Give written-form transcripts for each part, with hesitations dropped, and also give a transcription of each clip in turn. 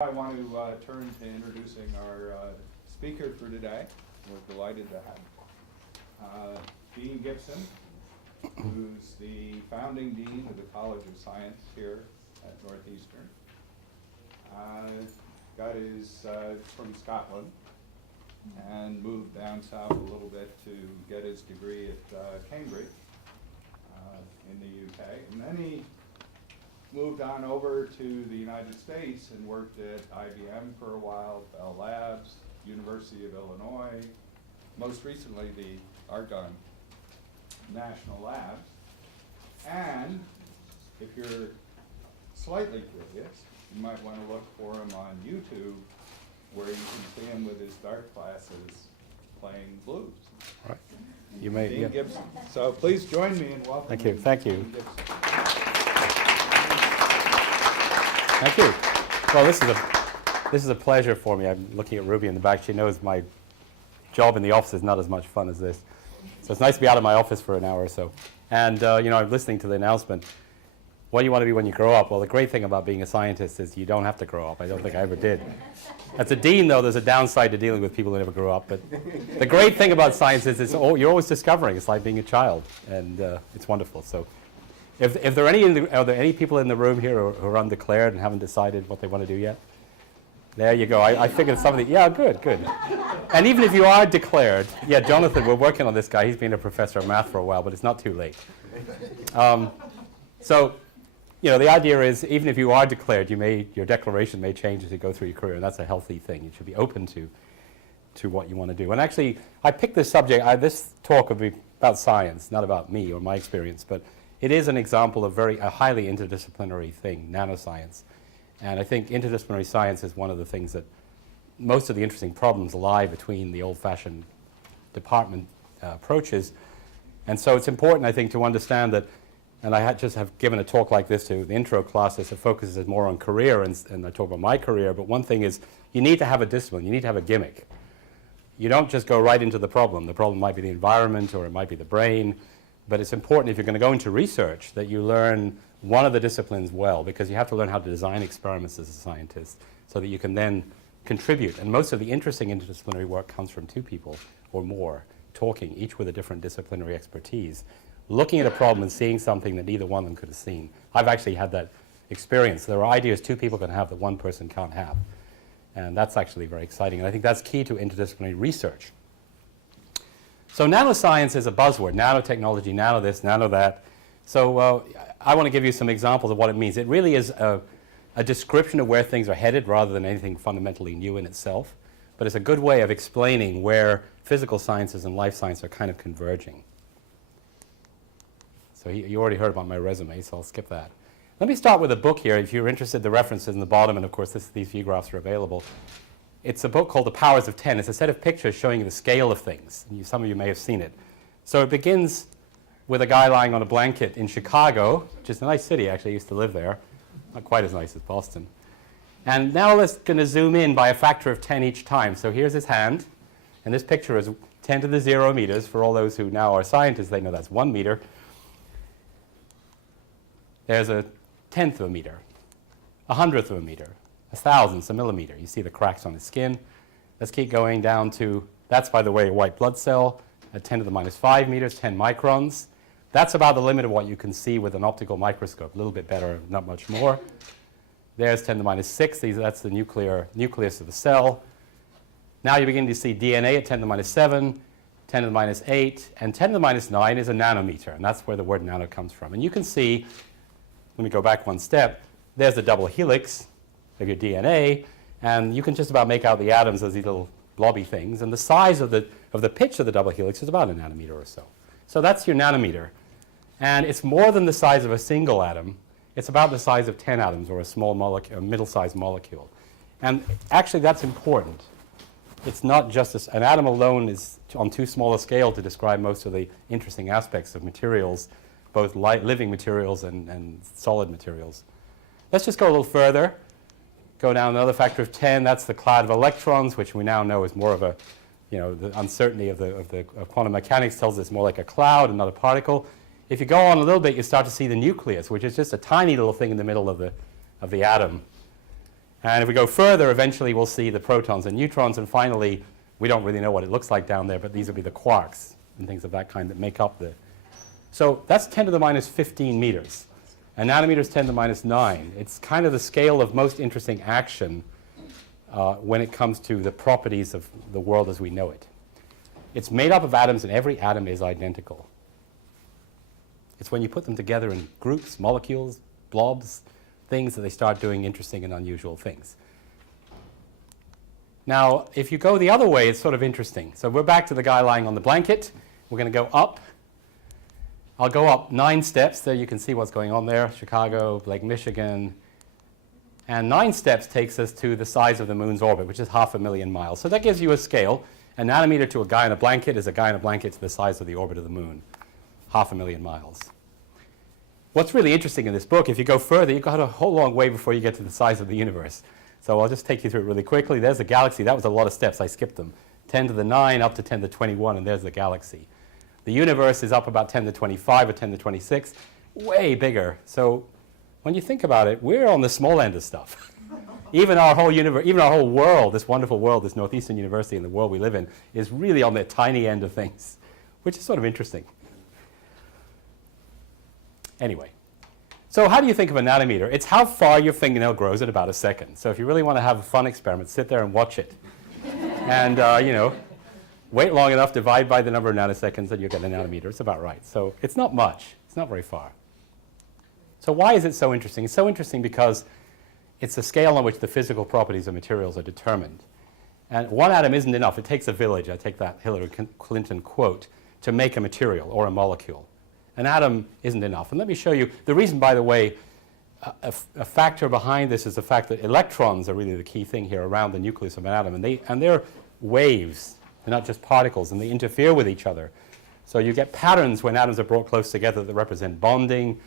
I want to turn to introducing our speaker for today. We're delighted to have Dean Gibson, who's the founding dean of the College of Science here at Northeastern. Got his from Scotland and moved down south a little bit to get his degree at Cambridge in the UK, and then he moved on over to the United States and worked at IBM for a while, Bell Labs, University of Illinois, most recently the Argonne National Labs. And if you're slightly curious, you might want to look for him on YouTube, where you can see him with his dark glasses playing blues. Right. You may. Dean Gibson. So please join me in welcoming. Thank you. Thank you. Dean Gibson. Thank you. Well, this is a pleasure for me. I'm looking at Ruby in the back. She knows my job in the office is not as much fun as this. So it's nice to be out of my office for an hour or so. And you know, I'm listening to the announcement. What do you want to be when you grow up? Well, the great thing about being a scientist is you don't have to grow up. I don't think I ever did. As a dean, though, there's a downside to dealing with people who never grew up. But the great thing about science is you're always discovering. It's like being a child, and it's wonderful. So if there are are there any people in the room here who are undeclared and haven't decided what they want to do yet? There you go. I figured some of the, yeah, good. And even if you are declared, yeah, Jonathan, we're working on this guy. He's been a professor of math for a while, but it's not too late. So, you know, the idea is even if you are declared, your declaration may change as you go through your career, and that's a healthy thing. You should be open to what you want to do. And actually, I picked this subject. This talk will be about science, not about me or my experience, but it is an example of a highly interdisciplinary thing, nanoscience. And I think interdisciplinary science is one of the things that most of the interesting problems lie between the old-fashioned department approaches. And so it's important, I think, to understand that, and I just have given a talk like this to the intro classes that focuses more on career, and I talk about my career, but one thing is you need to have a discipline, you need to have a gimmick. You don't just go right into the problem. The problem might be the environment or it might be the brain, but it's important if you're going to go into research that you learn one of the disciplines well, because you have to learn how to design experiments as a scientist so that you can then contribute. And most of the interesting interdisciplinary work comes from two people or more talking, each with a different disciplinary expertise, looking at a problem and seeing something that neither one of them could have seen. I've actually had that experience. There are ideas two people can have that one person can't have. And that's actually very exciting. And I think that's key to interdisciplinary research. So nanoscience is a buzzword, nanotechnology, nano this, nano that. So I want to give you some examples of what it means. It really is a description of where things are headed rather than anything fundamentally new in itself. But it's a good way of explaining where physical sciences and life science are kind of converging. So you already heard about my resume, so I'll skip that. Let me start with a book here. If you're interested, the references in the bottom, and of course these few graphs are available. It's a book called The Powers of 10. It's a set of pictures showing you the scale of things. Some of you may have seen it. So it begins with a guy lying on a blanket in Chicago, which is a nice city. Actually, I used to live there. Not quite as nice as Boston. And now let's going to zoom in by a factor of 10 each time. So here's his hand, and this picture is 10 to the 0 meters. For all those who now are scientists, they know that's 1 meter. There's a tenth of a meter, a hundredth of a meter, a thousandth, a millimeter. You see the cracks on his skin. Let's keep going down to, that's, by the way, a white blood cell at 10 to the minus 5 meters, 10 microns. That's about the limit of what you can see with an optical microscope, a little bit better, not much more. There's 10 to the minus 6. That's the nucleus of the cell. Now you begin to see DNA at 10 to the minus 7, 10 to the minus 8, and 10 to the minus 9 is a nanometer, and that's where the word nano comes from. And you can see, let me go back one step, there's the double helix of your DNA, and you can just about make out the atoms as these little blobby things, and the size of the pitch of the double helix is about a nanometer or so. So that's your nanometer. And it's more than the size of a single atom. It's about the size of 10 atoms, or a small molecule, a middle-sized molecule. And actually that's important. It's not just an atom alone is on too small a scale to describe most of the interesting aspects of materials, both living materials and solid materials. Let's just go a little further. Go down another factor of 10. That's the cloud of electrons, which we now know is more of a, you know, the uncertainty of quantum mechanics tells us more like a cloud and not a particle. If you go on a little bit, you start to see the nucleus, which is just a tiny little thing in the middle of the atom. And if we go further, eventually we'll see the protons and neutrons, and finally, we don't really know what it looks like down there, but these will be the quarks and things of that kind that make up the... So that's 10 to the minus 15 meters. A nanometer is 10 to the minus 9. It's kind of the scale of most interesting action when it comes to the properties of the world as we know it. It's made up of atoms, and every atom is identical. It's when you put them together in groups, molecules, blobs, things, that they start doing interesting and unusual things. Now, if you go the other way, it's sort of interesting. So we're back to the guy lying on the blanket. We're going to go up. I'll go up 9 steps. There you can see what's going on there. Chicago, Lake Michigan. And 9 steps takes us to the size of the moon's orbit, which is 500,000 miles. So that gives you a scale. A nanometer to a guy in a blanket is a guy in a blanket to the size of the orbit of the moon, 500,000 miles. What's really interesting in this book, if you go further, you've got a whole long way before you get to the size of the universe. So I'll just take you through it really quickly. There's the galaxy. That was a lot of steps. I skipped them. 10 to the 9 up to 10 to the 21, and there's the galaxy. The universe is up about 10 to the 25 or 10 to the 26, way bigger. So when you think about it, we're on the small end of stuff. Even our whole universe, even our whole world, this wonderful world, this Northeastern University and the world we live in, is really on the tiny end of things, which is sort of interesting. Anyway, so how do you think of a nanometer? It's how far your fingernail grows in about a second. So if you really want to have a fun experiment, sit there and watch it. And, wait long enough, divide by the number of nanoseconds, and you'll get a nanometer. It's about right. So it's not much. It's not very far. So why is it so interesting? It's so interesting because it's the scale on which the physical properties of materials are determined. And one atom isn't enough. It takes a village, I take that Hillary Clinton quote, to make a material or a molecule. An atom isn't enough. And let me show you the reason, by the way, a factor behind this is the fact that electrons are really the key thing here around the nucleus of an atom. And they're waves. They're not just particles, and they interfere with each other. So you get patterns when atoms are brought close together that represent bonding.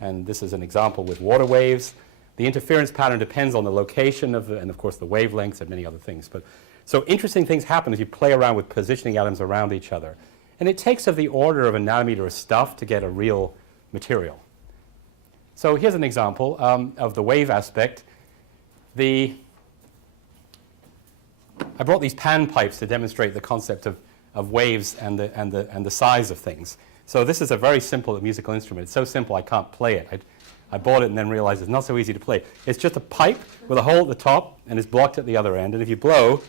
And this is an example with water waves. The interference pattern depends on the location of and of course, the wavelengths and many other things. So interesting things happen as you play around with positioning atoms around each other. And it takes of the order of a nanometer of stuff to get a real material. So here's an example of the wave aspect. I brought these pan pipes to demonstrate the concept of waves and the size of things. So this is a very simple musical instrument. It's so simple I can't play it. I bought it and then realized it's not so easy to play. It's just a pipe with a hole at the top and it's blocked at the other end. And if you blow,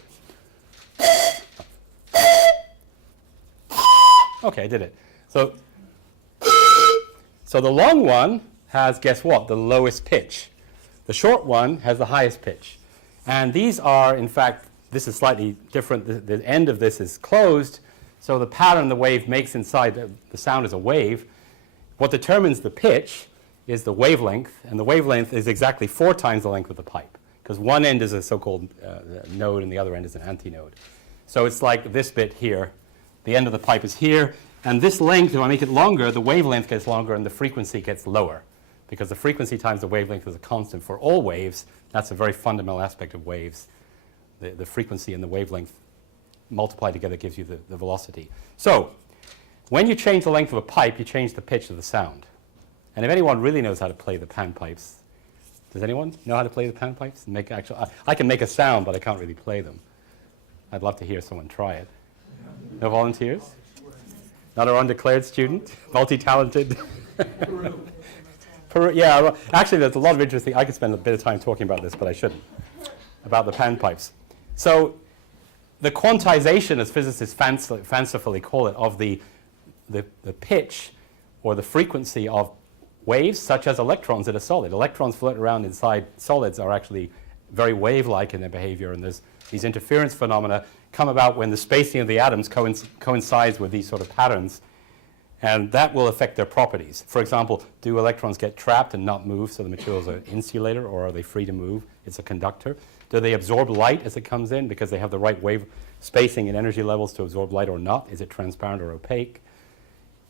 okay, I did it. So the long one has, guess what, the lowest pitch. The short one has the highest pitch. And these are, in fact, this is slightly different. The end of this is closed, so the pattern the wave makes inside, the sound is a wave. What determines the pitch is the wavelength, and the wavelength is exactly 4 times the length of the pipe, because one end is a so-called node and the other end is an antinode. So it's like this bit here. The end of the pipe is here, and this length, if I make it longer, the wavelength gets longer and the frequency gets lower, because the frequency times the wavelength is a constant for all waves. That's a very fundamental aspect of waves. The frequency and the wavelength multiplied together gives you the velocity. So when you change the length of a pipe, you change the pitch of the sound. And if anyone really knows how to play the pan pipes, does anyone know how to play the pan pipes? I can make a sound, but I can't really play them. I'd love to hear someone try it. No volunteers? Not an undeclared student? Multi-talented? Peru, yeah, actually there's a lot of interesting, I could spend a bit of time talking about this, but I shouldn't, about the pan pipes. So the quantization, as physicists fancifully call it, of the pitch or the frequency of waves, such as electrons in a solid. Electrons float around inside solids are actually very wave-like in their behavior, and there's these interference phenomena come about when the spacing of the atoms coincides with these sort of patterns, and that will affect their properties. For example, do electrons get trapped and not move, so the material is an insulator, or are they free to move? It's a conductor. Do they absorb light as it comes in because they have the right wave spacing and energy levels to absorb light or not? Is it transparent or opaque?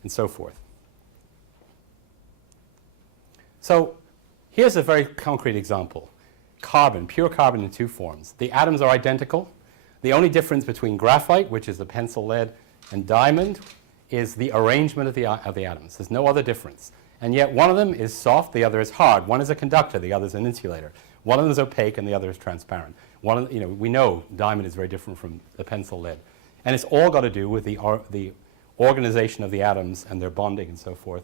And so forth. So here's a very concrete example. Carbon, pure carbon in 2 forms. The atoms are identical. The only difference between graphite, which is the pencil lead, and diamond is the arrangement of the atoms. There's no other difference. And yet one of them is soft, the other is hard. One is a conductor, the other is an insulator. One of them is opaque and the other is transparent. We know diamond is very different from the pencil lead. And it's all got to do with the organization of the atoms and their bonding and so forth.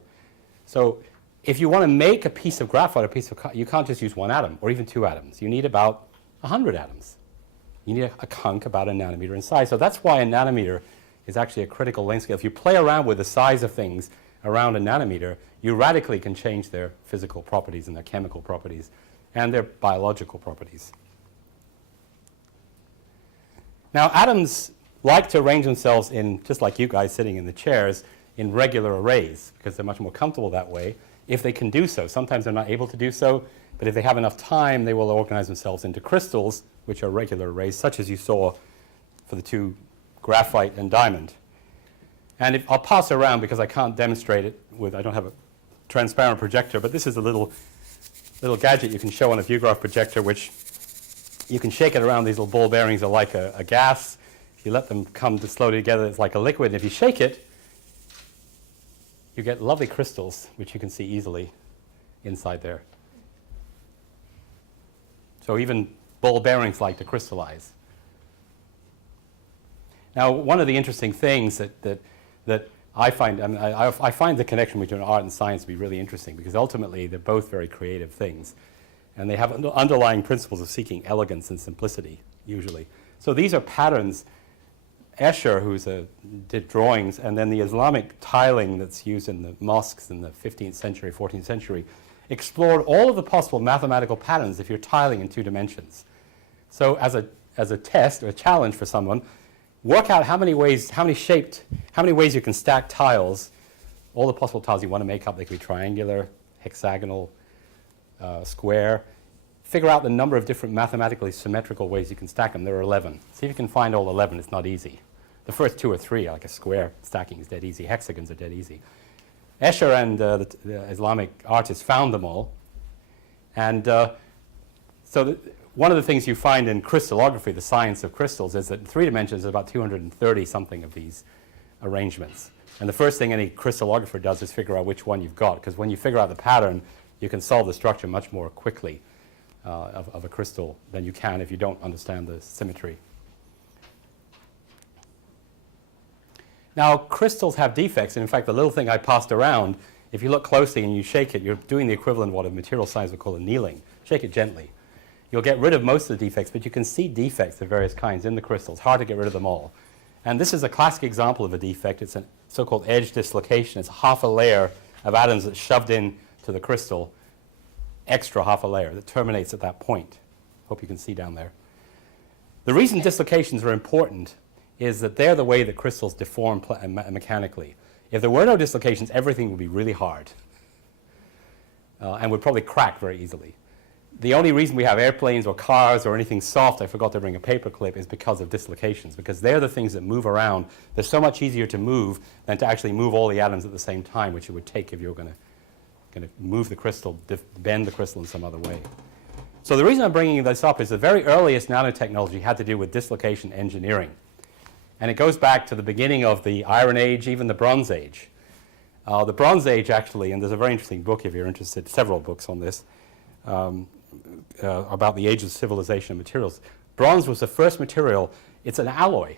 So if you want to make a piece of graphite, you can't just use one atom or even two atoms. You need about 100 atoms. You need a chunk about a nanometer in size. So that's why a nanometer is actually a critical length scale. If you play around with the size of things around a nanometer, you radically can change their physical properties and their chemical properties and their biological properties. Now, atoms like to arrange themselves in, just like you guys sitting in the chairs, in regular arrays because they're much more comfortable that way if they can do so. Sometimes they're not able to do so, but if they have enough time, they will organize themselves into crystals, which are regular arrays, such as you saw for the two graphite and diamond. And I'll pass it around because I can't demonstrate it I don't have a transparent projector, but this is a little gadget you can show on a view graph projector, which you can shake it around. These little ball bearings are like a gas. If you let them come to slowly together, it's like a liquid. And if you shake it, you get lovely crystals, which you can see easily inside there. So even ball bearings like to crystallize. Now, one of the interesting things that I find, I find the connection between art and science to be really interesting because ultimately they're both very creative things. And they have underlying principles of seeking elegance and simplicity, usually. So these are patterns. Escher, did drawings, and then the Islamic tiling that's used in the mosques in the 15th century, 14th century, explored all of the possible mathematical patterns if you're tiling in two dimensions. So as a test or a challenge for someone, work out how many ways you can stack tiles, all the possible tiles you want to make up. They could be triangular, hexagonal, square. Figure out the number of different mathematically symmetrical ways you can stack them. There are 11. See if you can find all 11. It's not easy. The first two or three, like a square stacking, is dead easy. Hexagons are dead easy. Escher and the Islamic artists found them all. And one of the things you find in crystallography, the science of crystals, is that in 3 dimensions there's about 230 something of these arrangements. And the first thing any crystallographer does is figure out which one you've got, because when you figure out the pattern, you can solve the structure much more quickly of a crystal than you can if you don't understand the symmetry. Now, crystals have defects, and in fact, the little thing I passed around, if you look closely and you shake it, you're doing the equivalent of what a material science would call annealing. Shake it gently. You'll get rid of most of the defects, but you can see defects of various kinds in the crystals. Hard to get rid of them all. And this is a classic example of a defect. It's a so-called edge dislocation. It's half a layer of atoms that's shoved in to the crystal, extra half a layer that terminates at that point. Hope you can see down there. The reason dislocations are important is that they're the way that crystals deform mechanically. If there were no dislocations, everything would be really hard and would probably crack very easily. The only reason we have airplanes or cars or anything soft, I forgot to bring a paper clip, is because of dislocations, because they're the things that move around. They're so much easier to move than to actually move all the atoms at the same time, which it would take if you were going to move the crystal, bend the crystal in some other way. So the reason I'm bringing this up is the very earliest nanotechnology had to do with dislocation engineering. And it goes back to the beginning of the Iron Age, even the Bronze Age. The Bronze Age, actually, and there's a very interesting book if you're interested, several books on this, about the age of civilization of materials. Bronze was the first material. It's an alloy.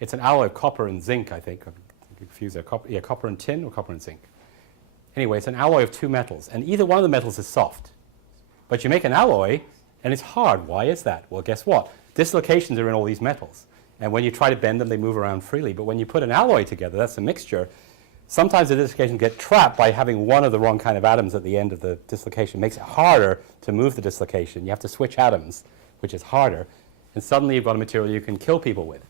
It's an alloy of copper and zinc, I think. I'm confused there. Copper and tin or copper and zinc. Anyway, it's an alloy of two metals, and either one of the metals is soft. But you make an alloy, and it's hard. Why is that? Well, guess what? Dislocations are in all these metals. And when you try to bend them, they move around freely. But when you put an alloy together, that's a mixture, sometimes the dislocations get trapped by having one of the wrong kind of atoms at the end of the dislocation. It makes it harder to move the dislocation. You have to switch atoms, which is harder. And suddenly you've got a material you can kill people with.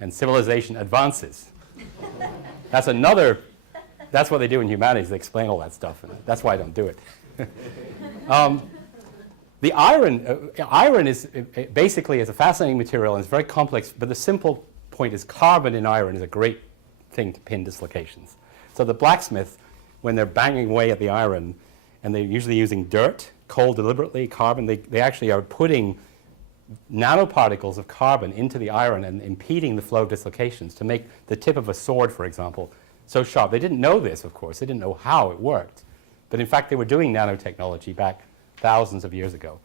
And civilization advances. That's what they do in humanities. They explain all that stuff. And that's why I don't do it. The iron is basically a fascinating material, and it's very complex, but the simple point is carbon in iron is a great thing to pin dislocations. So the blacksmith, when they're banging away at the iron, and they're usually using dirt, coal deliberately, carbon, they actually are putting nanoparticles of carbon into the iron and impeding the flow of dislocations to make the tip of a sword, for example, so sharp. They didn't know this, of course. They didn't know how it worked. But in fact, they were doing nanotechnology back thousands of years ago.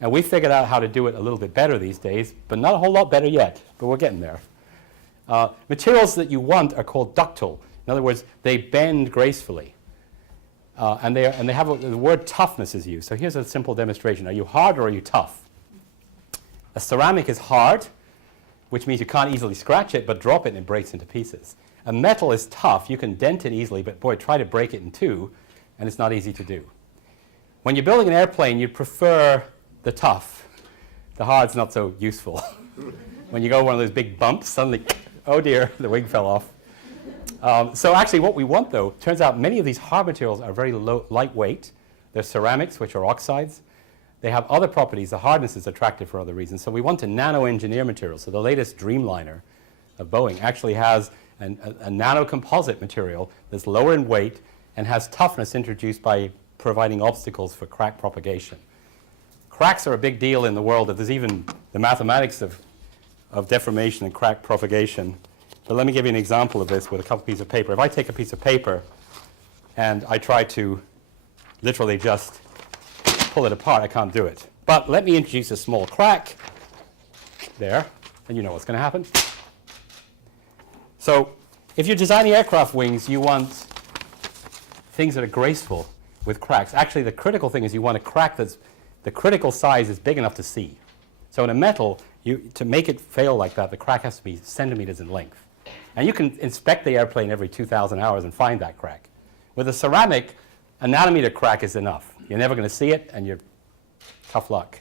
And we figured out how to do it a little bit better these days, but not a whole lot better yet, but we're getting there. Materials that you want are called ductile. In other words, they bend gracefully. And they have the word toughness is used. So here's a simple demonstration. Are you hard or are you tough? A ceramic is hard, which means you can't easily scratch it, but drop it and it breaks into pieces. A metal is tough. You can dent it easily, but boy, try to break it in two, and it's not easy to do. When you're building an airplane, you'd prefer the tough. The hard's not so useful. When you go one of those big bumps, suddenly, oh dear, the wing fell off. So actually what we want, though, turns out many of these hard materials are very lightweight. They're ceramics, which are oxides. They have other properties. The hardness is attractive for other reasons. So we want to nano-engineer materials. So the latest Dreamliner of Boeing actually has a nano-composite material that's lower in weight and has toughness introduced by providing obstacles for crack propagation. Cracks are a big deal in the world. There's even the mathematics of deformation and crack propagation. But let me give you an example of this with a couple pieces of paper. If I take a piece of paper and I try to literally just pull it apart, I can't do it. But let me introduce a small crack there, and you know what's going to happen. So if you're designing aircraft wings, you want things that are graceful with cracks. Actually, the critical thing is you want a crack that's the critical size is big enough to see. So in a metal, to make it fail like that, the crack has to be centimeters in length. And you can inspect the airplane every 2,000 hours and find that crack. With a ceramic, a nanometer crack is enough. You're never going to see it, and you're tough luck.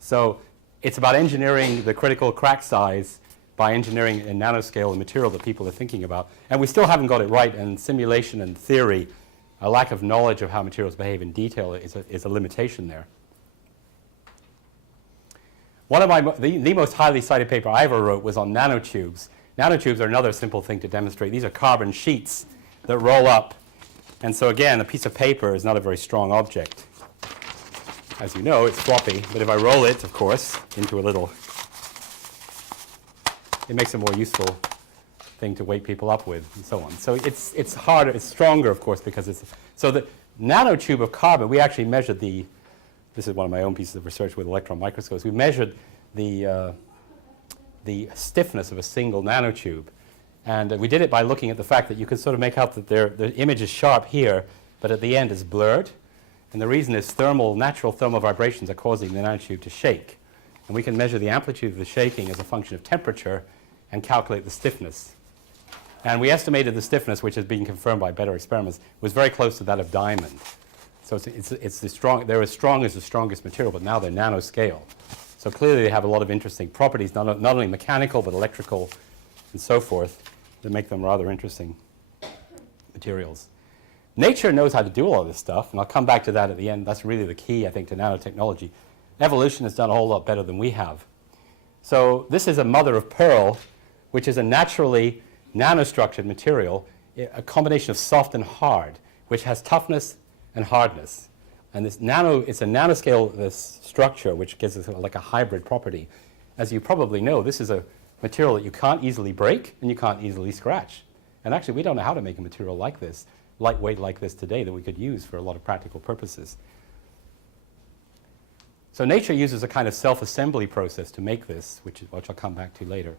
So it's about engineering the critical crack size by engineering in nanoscale the material that people are thinking about. And we still haven't got it right, and simulation and theory, a lack of knowledge of how materials behave in detail is a limitation there. One of the most highly cited paper I ever wrote was on nanotubes. Nanotubes are another simple thing to demonstrate. These are carbon sheets that roll up. And so again, a piece of paper is not a very strong object. As you know, it's floppy, but if I roll it, of course, into a little, it makes a more useful thing to wake people up with, and so on. So it's harder, it's stronger, of course, because it's, so the nanotube of carbon, we actually measured this is one of my own pieces of research with electron microscopes. We measured the stiffness of a single nanotube. And we did it by looking at the fact that you could sort of make out that the image is sharp here, but at the end is blurred. And the reason is natural thermal vibrations are causing the nanotube to shake. And we can measure the amplitude of the shaking as a function of temperature and calculate the stiffness. And we estimated the stiffness, which has been confirmed by better experiments, was very close to that of diamond. So they're as strong as the strongest material, but now they're nanoscale. So clearly they have a lot of interesting properties, not only mechanical, but electrical and so forth, that make them rather interesting materials. Nature knows how to do all of this stuff, and I'll come back to that at the end. That's really the key, I think, to nanotechnology. Evolution has done a whole lot better than we have. So this is a mother of pearl, which is a naturally nanostructured material, a combination of soft and hard, which has toughness and hardness. And it's a nanoscale this structure, which gives us like a hybrid property. As you probably know, this is a material that you can't easily break and you can't easily scratch. And actually, we don't know how to make a material like this, lightweight like this today, that we could use for a lot of practical purposes. So nature uses a kind of self-assembly process to make this, which I'll come back to later.